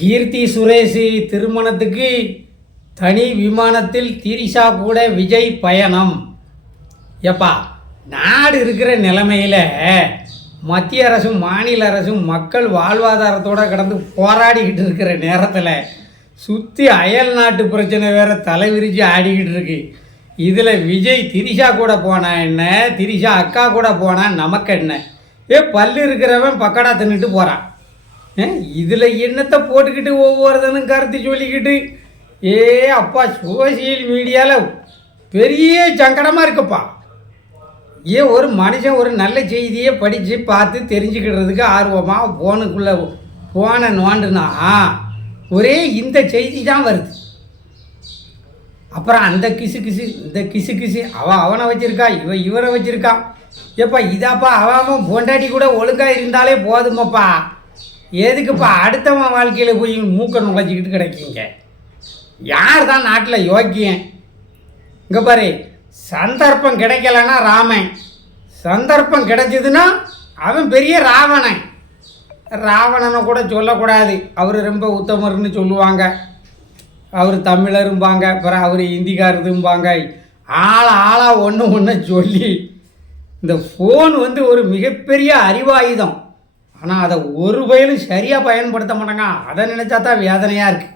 கீர்த்தி சுரேஷ் திருமணத்துக்கு தனி விமானத்தில் திரிஷா கூட விஜய் பயணம். எப்பா, நாடு இருக்கிற நிலைமையில் மத்திய அரசும் மாநில அரசும் மக்கள் வாழ்வாதாரத்தோடு கடந்து போராடிக்கிட்டு இருக்கிற நேரத்தில் சுற்றி அயல் நாட்டு பிரச்சனை வேறு தலைவிரிச்சு ஆடிக்கிட்டு இருக்கு. இதில் விஜய் திரிஷா கூட போனா என்ன, திரிஷா அக்கா கூட போனால் நமக்கு என்ன? பல்லு இருக்கிறவன் பக்கடா தின்னுட்டு போகிறான். இதில் என்னத்தை போட்டுக்கிட்டு ஒவ்வொருத்தனும் கருத்து சொல்லிக்கிட்டு அப்பா சோசியல் மீடியாவில் பெரிய சங்கடமாக இருக்குப்பா. ஒரு மனுஷன் ஒரு நல்ல செய்தியை படித்து பார்த்து தெரிஞ்சுக்கிடுறதுக்கு ஆர்வமாக ஃபோனை நோண்டுனா ஒரே இந்த செய்தி தான் வருது. அப்புறம் அந்த கிசு இந்த கிசு அவனை வச்சுருக்கா, இவரை வச்சுருக்கான். இதாப்பா அவன் பொண்டாட்டி கூட ஒழுங்காக இருந்தாலே போதுமாப்பா. எதுக்குப்பா அடுத்தவன் வாழ்க்கையில் போய் மூக்க நுழைச்சிக்கிட்டு கிடைக்கீங்க? யார் தான் நாட்டில் யோக்கியன்? இங்கே பாரு, சந்தர்ப்பம் கிடைக்கலன்னா ராமன், சந்தர்ப்பம் கிடைச்சதுன்னா அவன் பெரிய ராவணன். ராவணனை கூட சொல்லக்கூடாது, அவர் ரொம்ப உத்தமர்னு சொல்லுவாங்க. அவர் தமிழரும்பாங்க, அப்புறம் அவர் இந்திக்காரதும்பாங்க. ஆளாக ஒன்று சொல்லி இந்த ஃபோன் ஒரு மிகப்பெரிய அறிவாயுதம். ஆனால் அதை ஒரு வயலும் சரியாக பயன்படுத்த மாட்டாங்க. அதை நினச்சா தான் வேதனையாக இருக்குது.